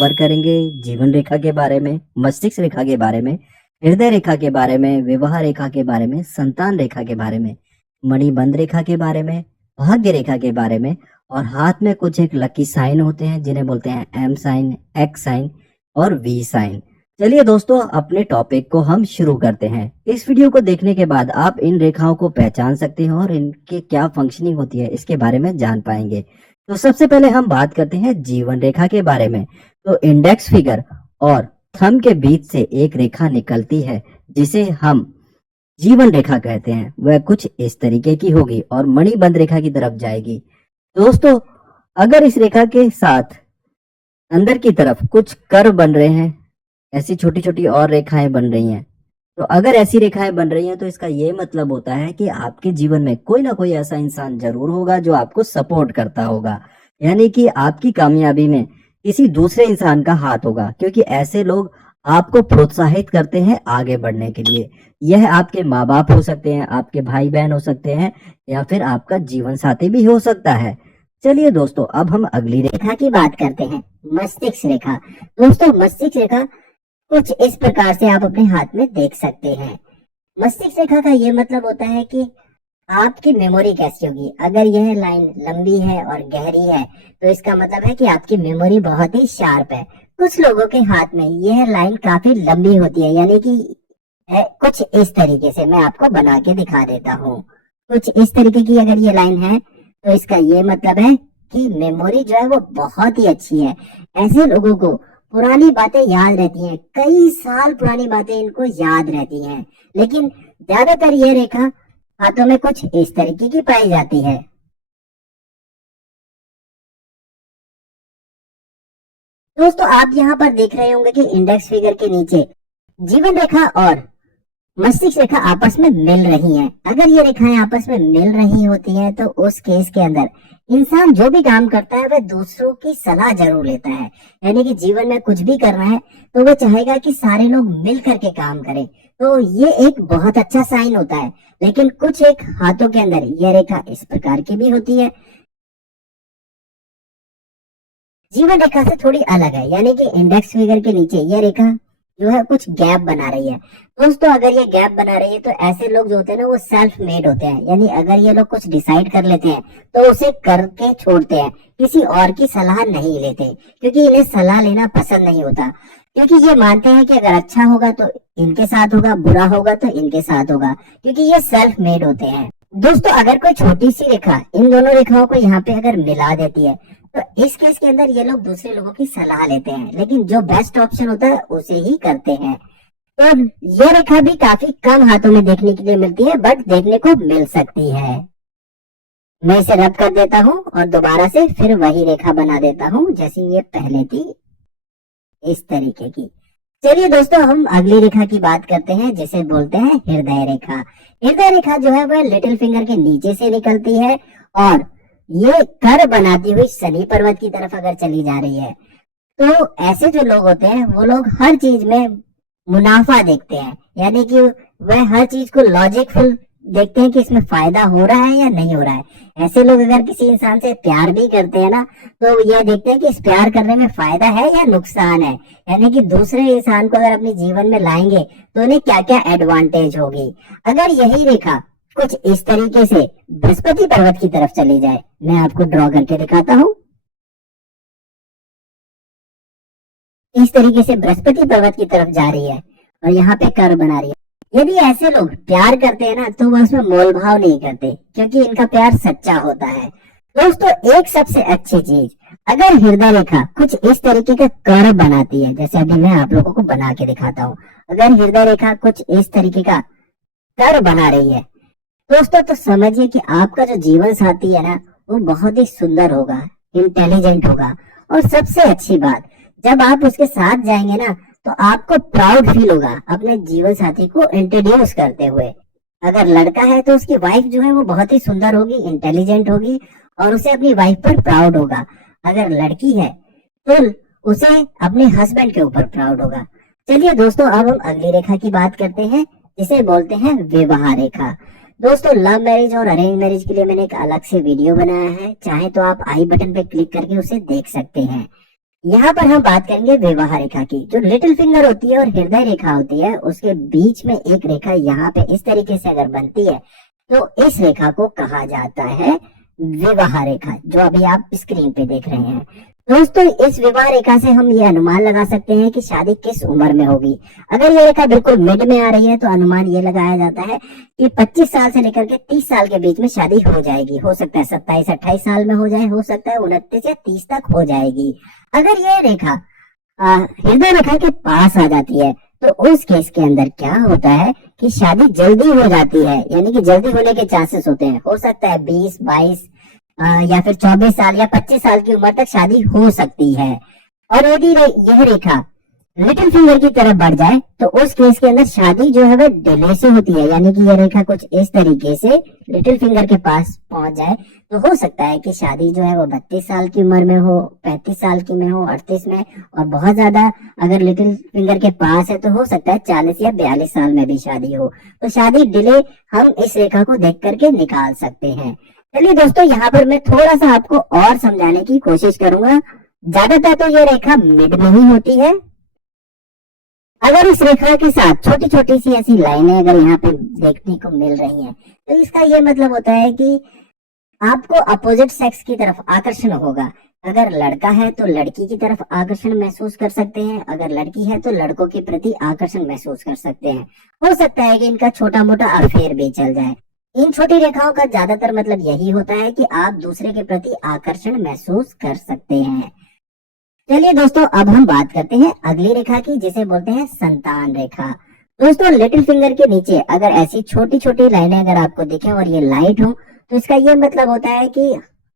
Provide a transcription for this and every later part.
Cover करेंगे जीवन रेखा के बारे में, मस्तिष्क रेखा के बारे में, हृदय रेखा के बारे में, विवाह रेखा के बारे में, संतान रेखा के बारे में, मणिबंध रेखा के बारे में, भाग्य रेखा के बारे में और हाथ में कुछ एक लकी साइन होते हैं जिन्हें बोलते हैं एम साइन, एक्स साइन और वी साइन। चलिए दोस्तों, अपने टॉपिक को हम शुरू करते हैं। इस वीडियो को देखने के बाद आप इन रेखाओं को पहचान सकते हैं और इनके क्या फंक्शनिंग होती है इसके बारे में जान पाएंगे। तो सबसे पहले हम बात करते हैं जीवन रेखा के बारे में। तो इंडेक्स फिगर और थंब के बीच से एक रेखा निकलती है जिसे हम जीवन रेखा कहते हैं। वह कुछ इस तरीके की होगी और मणिबंध रेखा की तरफ जाएगी। दोस्तों, अगर इस रेखा के साथ अंदर की तरफ कुछ कर्व बन रहे हैं, ऐसी छोटी छोटी और रेखाएं बन रही हैं, तो अगर ऐसी रेखाएं बन रही हैं तो इसका ये मतलब होता है कि आपके जीवन में कोई ना कोई ऐसा इंसान जरूर होगा जो आपको सपोर्ट करता होगा, यानी कि आपकी कामयाबी में किसी दूसरे इंसान का हाथ होगा, क्योंकि ऐसे लोग आपको प्रोत्साहित करते हैं आगे बढ़ने के लिए। यह आपके माँ बाप हो सकते हैं, आपके भाई बहन हो सकते हैं या फिर आपका जीवन साथी भी हो सकता है। चलिए दोस्तों, अब हम अगली रेखा की बात करते हैं, मस्तिष्क रेखा। दोस्तों, मस्तिष्क रेखा कुछ इस प्रकार से आप अपने हाथ में देख सकते हैं। मस्तिष्क रेखा का ये मतलब होता है कि आपकी मेमोरी कैसी होगी। अगर यह लाइन लंबी है और गहरी है तो इसका मतलब है कि आपकी मेमोरी बहुत ही शार्प है। कुछ लोगों के हाथ में यह लाइन काफी लंबी होती है, यानी कि कुछ इस तरीके से। मैं आपको बना के दिखा देता हूँ। कुछ इस तरीके की अगर ये लाइन है तो इसका ये मतलब है कि मेमोरी जो है वो बहुत ही अच्छी है। ऐसे लोगों को पुरानी बातें याद रहती हैं, कई साल पुरानी बातें इनको याद रहती हैं। लेकिन ज्यादातर ये रेखा हाथों में कुछ इस तरीके की पाई जाती है। दोस्तों, आप यहाँ पर देख रहे होंगे कि इंडेक्स फिगर के नीचे जीवन रेखा और मस्तिष्क रेखा आपस में मिल रही हैं। अगर ये रेखाएं आपस में मिल रही होती हैं तो उस केस के अंदर इंसान जो भी काम करता है वह दूसरों की सलाह जरूर लेता है। यानी कि जीवन में कुछ भी करना है तो वह चाहेगा कि सारे लोग मिल करके काम करें। तो ये एक बहुत अच्छा साइन होता है। लेकिन कुछ एक हाथों के अंदर यह रेखा इस प्रकार की भी होती है, जीवन रेखा से थोड़ी अलग है। यानी कि इंडेक्स फिगर के नीचे यह रेखा जो है कुछ गैप बना रही है। दोस्तों, अगर ये गैप बना रही है तो ऐसे लोग जो होते हैं ना वो सेल्फ मेड होते हैं। यानी अगर ये लोग कुछ डिसाइड कर लेते हैं तो उसे करके छोड़ते हैं, किसी और की सलाह नहीं लेते, क्योंकि इन्हें सलाह लेना पसंद नहीं होता। क्योंकि ये मानते हैं कि अगर अच्छा होगा तो इनके साथ होगा, बुरा होगा तो इनके साथ होगा, क्योंकि ये सेल्फ मेड होते हैं। दोस्तों, अगर कोई छोटी सी रेखा इन दोनों रेखाओं को यहाँ पे अगर मिला देती है तो इस केस के अंदर ये लोग दूसरे लोगों की सलाह लेते हैं, लेकिन जो बेस्ट ऑप्शन होता है उसे ही करते हैं। तो ये रेखा भी काफी कम हाथों में देखने के लिए मिलती है, बट देखने को मिल सकती है। मैं इसे रब कर देता हूँ और दोबारा से फिर वही रेखा बना देता हूँ जैसी ये पहले थी, इस तरीके की। चलिए दोस्तों, हम अगली रेखा की बात करते हैं जिसे बोलते हैं हृदय रेखा। हृदय रेखा जो है वह लिटिल फिंगर के नीचे से निकलती है और ये कर बनाती हुई शनि पर्वत की तरफ अगर चली जा रही है। तो ऐसे जो लोग होते हैं वो लोग हर चीज में मुनाफा देखते हैं, यानी कि वह हर चीज को लॉजिकफुल देखते हैं कि इसमें फायदा हो रहा है या नहीं हो रहा है। ऐसे लोग अगर किसी इंसान से प्यार भी करते हैं ना तो ये देखते हैं कि इस प्यार करने में फायदा है या नुकसान है, यानी कि दूसरे इंसान को अगर अपने जीवन में लाएंगे तो उन्हें क्या क्या एडवांटेज होगी। अगर यही रेखा कुछ इस तरीके से बृहस्पति पर्वत की तरफ चली जाए, मैं आपको ड्रॉ करके दिखाता हूँ। इस तरीके से बृहस्पति पर्वत की तरफ जा रही है और यहाँ पे कर बना रही है। यदि ऐसे लोग प्यार करते हैं ना तो वह उसमें मोल भाव नहीं करते, क्योंकि इनका प्यार सच्चा होता है। दोस्तों, एक सबसे अच्छी चीज, अगर हृदय रेखा कुछ इस तरीके का कर बनाती है, जैसे अभी मैं आप लोगों को बना के दिखाता हूँ। अगर हृदय रेखा कुछ इस तरीके का कर बना रही है दोस्तों, तो समझिए कि आपका जो जीवन साथी है ना वो बहुत ही सुंदर होगा, इंटेलिजेंट होगा। और सबसे अच्छी बात, जब आप उसके साथ जाएंगे ना तो आपको प्राउड फील होगा अपने जीवन साथी को इंट्रोड्यूस करते हुए। अगर लड़का है तो उसकी वाइफ जो है वो बहुत ही सुंदर होगी, इंटेलिजेंट होगी और उसे अपनी वाइफ पर प्राउड होगा। अगर लड़की है तो उसे अपने हस्बैंड के ऊपर प्राउड होगा। चलिए दोस्तों, अब हम अगली रेखा की बात करते हैं जिसे बोलते हैं विवाह रेखा। दोस्तों, लव मैरिज और अरेंज मैरिज के लिए मैंने एक अलग से वीडियो बनाया है, चाहे तो आप आई बटन पे क्लिक करके उसे देख सकते हैं। यहाँ पर हम बात करेंगे विवाह रेखा की। जो लिटिल फिंगर होती है और हृदय रेखा होती है, उसके बीच में एक रेखा यहाँ पे इस तरीके से अगर बनती है तो इस रेखा को कहा जाता है विवाह रेखा, जो अभी आप स्क्रीन पे देख रहे हैं। दोस्तों, इस विवाह रेखा से हम ये अनुमान लगा सकते हैं कि शादी किस उम्र में होगी। अगर ये रेखा बिल्कुल मिड में आ रही है तो अनुमान ये लगाया जाता है कि 25 साल से लेकर के 30 साल के बीच में शादी हो जाएगी। हो सकता है 27-28 साल में हो जाए, हो सकता है 29 या 30 तक हो जाएगी। अगर ये रेखा हृदय रेखा के पास आ जाती है तो उस केस के अंदर क्या होता है कि शादी जल्दी हो जाती है, यानी कि जल्दी होने के चांसेस होते हैं। हो सकता है 20, 22 या फिर 24 साल या 25 साल की उम्र तक शादी हो सकती है। और यदि यह रेखा लिटिल फिंगर की तरफ बढ़ जाए तो उस केस के अंदर शादी जो है वह डिले से होती है, यानी कि यह रेखा कुछ इस तरीके से लिटिल फिंगर के पास पहुंच जाए तो हो सकता है कि शादी जो है वो 32 साल की उम्र में हो, 35 साल की में हो, 38 में, और बहुत ज्यादा अगर लिटिल फिंगर के पास है तो हो सकता है 40 या 42 साल में भी शादी हो। तो शादी डिले हम इस रेखा को देख करके निकाल सकते हैं। चलिए दोस्तों, यहाँ पर मैं थोड़ा सा आपको और समझाने की कोशिश करूंगा। ज्यादातर तो ये रेखा मिड में ही होती है। अगर इस रेखा के साथ छोटी छोटी सी ऐसी लाइनें अगर यहाँ पे देखने को मिल रही हैं तो इसका ये मतलब होता है कि आपको अपोजिट सेक्स की तरफ आकर्षण होगा। अगर लड़का है तो लड़की की तरफ आकर्षण महसूस कर सकते हैं, अगर लड़की है तो लड़कों के प्रति आकर्षण महसूस कर सकते हैं। हो सकता है कि इनका छोटा मोटा अफेयर भी चल जाए। इन छोटी रेखाओं का ज्यादातर मतलब यही होता है कि आप दूसरे के प्रति आकर्षण महसूस कर सकते हैं। चलिए दोस्तों, अब हम बात करते हैं अगली रेखा की, जिसे बोलते हैं संतान रेखा। दोस्तों, लिटिल फिंगर के नीचे अगर ऐसी छोटी छोटी लाइनें अगर आपको दिखे और ये लाइट हो तो इसका ये मतलब होता है कि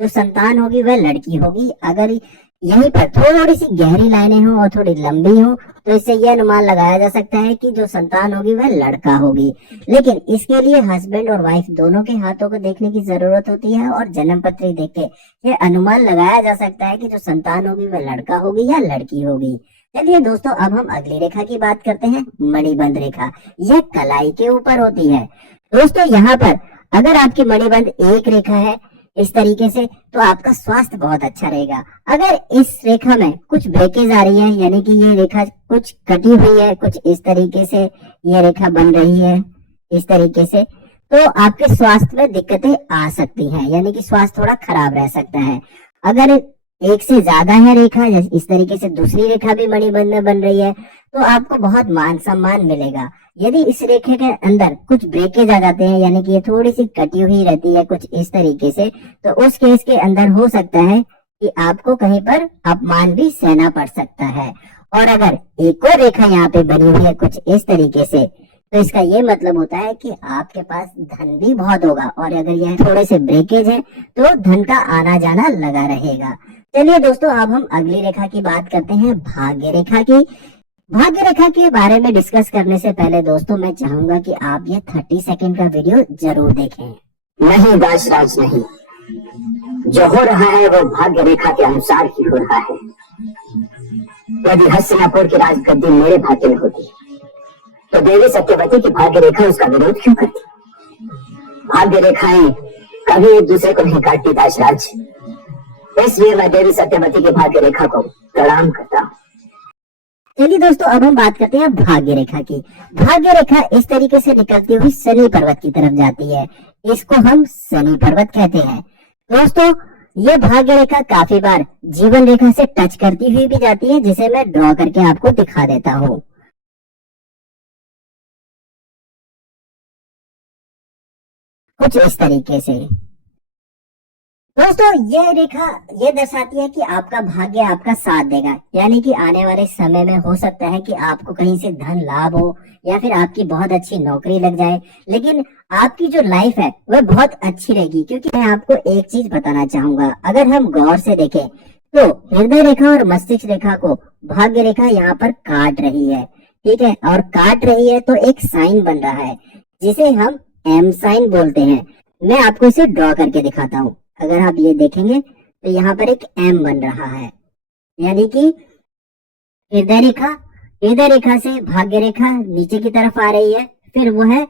जो संतान होगी वह लड़की होगी। अगर यहीं पर थोड़ी सी गहरी लाइनें हो और थोड़ी लंबी हो तो इससे यह अनुमान लगाया जा सकता है कि जो संतान होगी वह लड़का होगी। लेकिन इसके लिए हस्बैंड और वाइफ दोनों के हाथों को देखने की जरूरत होती है और जन्म पत्री देख के यह अनुमान लगाया जा सकता है कि जो संतान होगी वह लड़का होगी या लड़की होगी। चलिए दोस्तों, अब हम अगली रेखा की बात करते हैं, मणिबंध रेखा। यह कलाई के ऊपर होती है। दोस्तों, यहाँ पर अगर आपकी मणिबंध एक रेखा है इस तरीके से तो आपका स्वास्थ्य बहुत अच्छा रहेगा। अगर इस रेखा में कुछ ब्रेकेज आ रही है, यानी कि ये रेखा कुछ कटी हुई है, कुछ इस तरीके से ये रेखा बन रही है इस तरीके से, तो आपके स्वास्थ्य में दिक्कतें आ सकती हैं, यानी कि स्वास्थ्य थोड़ा खराब रह सकता है। अगर एक से ज्यादा है रेखा, जैसे इस तरीके से दूसरी रेखा भी मणिबंध में बन रही है, तो आपको बहुत मान सम्मान मिलेगा। यदि इस रेखे के अंदर कुछ ब्रेकेज आ जाते हैं, यानी कि ये थोड़ी सी कटी हुई रहती है कुछ इस तरीके से, तो उस केस के अंदर हो सकता है कि आपको कहीं पर अपमान भी सहना पड़ सकता है। और अगर एक और रेखा यहाँ पे बनी हुई है कुछ इस तरीके से, तो इसका ये मतलब होता है कि आपके पास धन भी बहुत होगा। और अगर यह थोड़े से ब्रेकेज है तो धन का आना जाना लगा रहेगा। चलिए दोस्तों, अब हम अगली रेखा की बात करते हैं, भाग्य रेखा की। भाग्य रेखा के बारे में डिस्कस करने से पहले दोस्तों मैं चाहूंगा कि आप ये 30 सेकंड का वीडियो जरूर देखें। नहीं दासराज नहीं, जो हो रहा है वो भाग्य रेखा के अनुसार ही हो रहा है। यदि हस्तिनापुर की राजगद्दी मेरे भाग्य में होती तो देवी सत्यवती की भाग्य रेखा उसका विरोध क्यों करती? भाग्य रेखाएं कभी एक दूसरे को नहीं काटती दासराज, इसलिए मैं देवी सत्यवती की भाग्य रेखा को प्रणाम करता हूँ। चलिए दोस्तों, अब हम बात करते हैं भाग्य रेखा की। भाग्य रेखा इस तरीके से निकलती हुई शनि पर्वत की तरफ जाती है। इसको हम शनि पर्वत कहते हैं। दोस्तों, ये भाग्य रेखा काफी बार जीवन रेखा से टच करती हुई भी जाती है, जिसे मैं ड्रॉ करके आपको दिखा देता हूँ। कुछ इस तरीके से। दोस्तों, यह रेखा ये दर्शाती है कि आपका भाग्य आपका साथ देगा, यानी कि आने वाले समय में हो सकता है कि आपको कहीं से धन लाभ हो या फिर आपकी बहुत अच्छी नौकरी लग जाए, लेकिन आपकी जो लाइफ है वह बहुत अच्छी रहेगी। क्योंकि मैं आपको एक चीज बताना चाहूंगा, अगर हम गौर से देखें तो हृदय रेखा और मस्तिष्क रेखा को भाग्य रेखा यहाँ पर काट रही है, ठीक है, और काट रही है तो एक साइन बन रहा है जिसे हम एम साइन बोलते हैं। मैं आपको इसे ड्रॉ करके दिखाता हूँ। अगर आप ये देखेंगे तो यहाँ पर एक एम बन रहा है, यानी कि हृदय रेखा से भाग्य रेखा नीचे की तरफ आ रही है, फिर वो है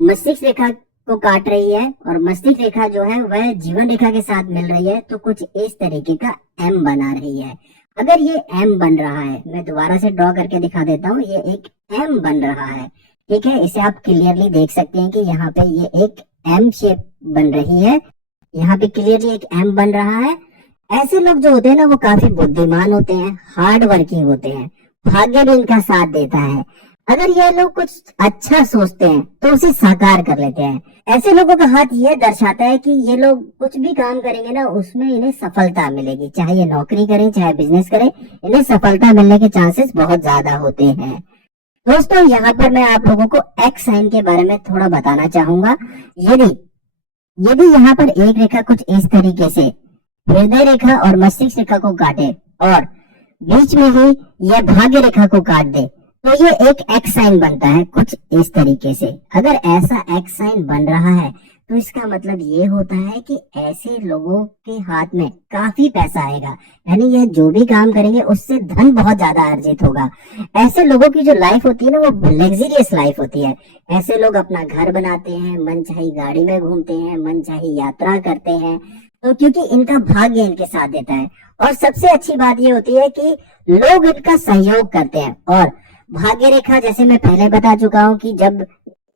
मस्तिष्क रेखा को काट रही है और मस्तिष्क रेखा जो है वह जीवन रेखा के साथ मिल रही है, तो कुछ इस तरीके का एम बना रही है। अगर ये एम बन रहा है, मैं दोबारा से ड्रॉ करके दिखा देता हूँ, ये एक एम बन रहा है, ठीक है। इसे आप क्लियरली देख सकते हैं कि यहाँ पे ये एक एम शेप बन रही है, यहाँ पे क्लियरली एक एम बन रहा है। ऐसे लोग जो होते हैं ना वो काफी बुद्धिमान होते हैं, हार्ड वर्किंग होते हैं, भाग्य भी इनका साथ देता है। अगर ये लोग कुछ अच्छा सोचते हैं तो उसे साकार कर लेते हैं। ऐसे लोगों का हाथ यह दर्शाता है कि ये लोग कुछ भी काम करेंगे ना उसमें इन्हें सफलता मिलेगी, चाहे ये नौकरी करें चाहे बिजनेस करें, इन्हें सफलता मिलने के चांसेस बहुत ज्यादा होते हैं। दोस्तों यहाँ पर मैं आप लोगों को एक्स साइन के बारे में थोड़ा बताना चाहूंगा। यदि यहाँ पर एक रेखा कुछ इस तरीके से हृदय रेखा और मस्तिष्क रेखा को काटे और बीच में ही यह भाग्य रेखा को काट दे तो ये एक एक्स साइन बनता है कुछ इस तरीके से। अगर ऐसा एक्स साइन बन रहा है तो इसका मतलब ये होता है कि ऐसे लोगों के हाथ में काफी पैसा आएगा, यानी यह जो भी काम करेंगे उससे धन बहुत ज्यादा अर्जित होगा। ऐसे लोगों की जो लाइफ होती है ना वो लग्जरियस लाइफ होती है। ऐसे लोग अपना घर बनाते हैं, मन चाही गाड़ी में घूमते हैं, मन चाही यात्रा करते हैं, तो क्योंकि इनका भाग्य इनके साथ देता है। और सबसे अच्छी बात ये होती है कि लोग इनका सहयोग करते हैं। और भाग्य रेखा जैसे मैं पहले बता चुका हूँ कि जब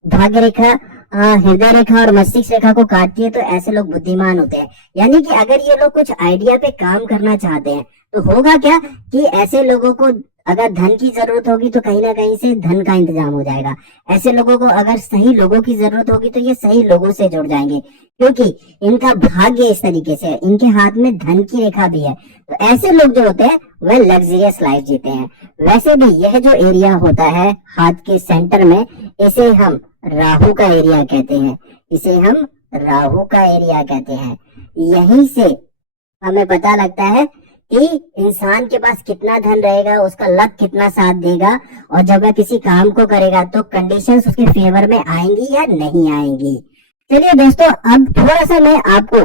भाग्य रेखा हृदय रेखा और मस्तिष्क रेखा को काटती है तो ऐसे लोग बुद्धिमान होते हैं। यानी कि अगर ये लोग कुछ आइडिया पे काम करना चाहते हैं तो होगा क्या कि ऐसे लोगों को अगर धन की जरूरत होगी तो कहीं ना कहीं से धन का इंतजाम हो जाएगा। ऐसे लोगों को अगर सही लोगों की जरूरत होगी तो ये सही लोगों से जुड़ जाएंगे, क्योंकि इनका भाग्य इस तरीके से है, इनके हाथ में धन की रेखा भी है। तो ऐसे लोग जो होते हैं वह लग्जरियस लाइफ जीते हैं। वैसे भी यह जो एरिया होता है हाथ के सेंटर में, इसे हम राहु का एरिया कहते हैं, इसे हम राहु का एरिया कहते हैं। यहीं से हमें पता लगता है कि इंसान के पास कितना धन रहेगा, उसका लक कितना साथ देगा, और जब वह किसी काम को करेगा तो कंडीशंस उसके फेवर में आएंगी या नहीं आएंगी। चलिए दोस्तों, अब थोड़ा सा मैं आपको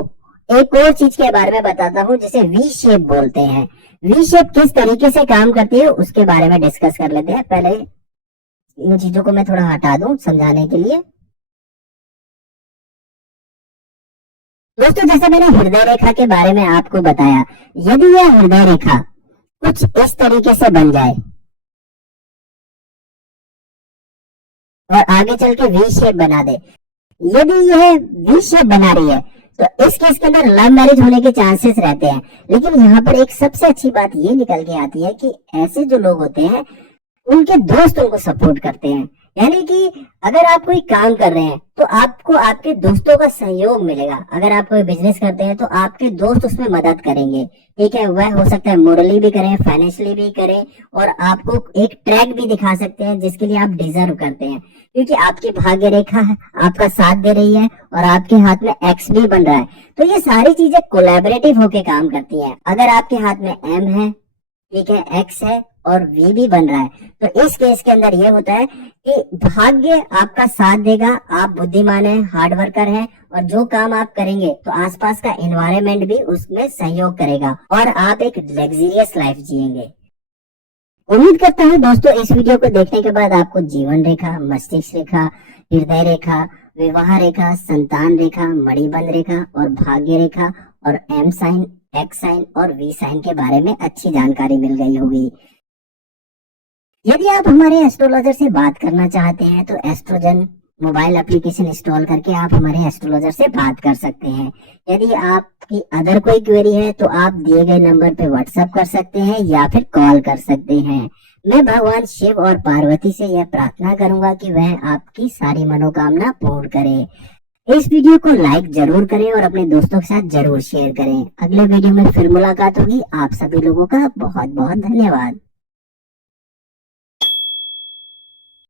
एक और चीज के बारे में बताता हूँ जिसे वी शेप बोलते हैं। वी शेप किस तरीके से काम करती है उसके बारे में डिस्कस कर लेते हैं। पहले इन चीजों को मैं थोड़ा हटा दूं समझाने के लिए। दोस्तों जैसे मैंने हृदय रेखा के बारे में आपको बताया, यदि यह हृदय रेखा कुछ इस तरीके से बन जाए और आगे चल के वी शेप बना दे, यदि यह वी शेप बना रही है तो इस केस के अंदर लव मैरिज होने के चांसेस रहते हैं। लेकिन यहाँ पर एक सबसे अच्छी बात ये निकल के आती है कि ऐसे जो लोग होते हैं उनके दोस्त उनको सपोर्ट करते हैं। यानी कि अगर आप कोई काम कर रहे हैं तो आपको आपके दोस्तों का सहयोग मिलेगा। अगर आप कोई बिजनेस करते हैं तो आपके दोस्त उसमें मदद करेंगे, ठीक है। वह हो सकता है मोरली भी करें, फाइनेंशियली भी करें, और आपको एक ट्रैक भी दिखा सकते हैं जिसके लिए आप डिजर्व करते हैं, क्योंकि आपकी भाग्य रेखा आपका साथ दे रही है और आपके हाथ में एक्स भी बन रहा है। तो ये सारी चीजें कोलैबोरेटिव होके काम करती हैं। अगर आपके हाथ में एम है, ठीक है, एक्स है और वी भी बन रहा है, तो इस केस के अंदर ये होता है कि भाग्य आपका साथ देगा, आप बुद्धिमान हैं, हार्ड वर्कर हैं, और जो काम आप करेंगे तो आसपास का एनवायरनमेंट भी उसमें सहयोग करेगा और आप एक लग्जरियस लाइफ जिएंगे। उम्मीद करता हूँ दोस्तों इस वीडियो को देखने के बाद आपको जीवन रेखा, मस्तिष्क रेखा, हृदय रेखा, विवाह रेखा, संतान रेखा, मणिबंध रेखा और भाग्य रेखा और एम साइन, एक्स साइन और वी साइन के बारे में अच्छी जानकारी मिल गई होगी। यदि आप हमारे एस्ट्रोलॉजर से बात करना चाहते हैं तो एस्ट्रोजन मोबाइल एप्लीकेशन इंस्टॉल करके आप हमारे एस्ट्रोलॉजर से बात कर सकते हैं। यदि आपकी अदर कोई क्वेरी है तो आप दिए गए नंबर पे व्हाट्सएप कर सकते हैं या फिर कॉल कर सकते हैं। मैं भगवान शिव और पार्वती से यह प्रार्थना करूंगा कि वह आपकी सारी मनोकामना पूर्ण करे। इस वीडियो को लाइक जरूर करें और अपने दोस्तों के साथ जरूर शेयर करें। अगले वीडियो में फिर मुलाकात होगी। आप सभी लोगों का बहुत बहुत धन्यवाद।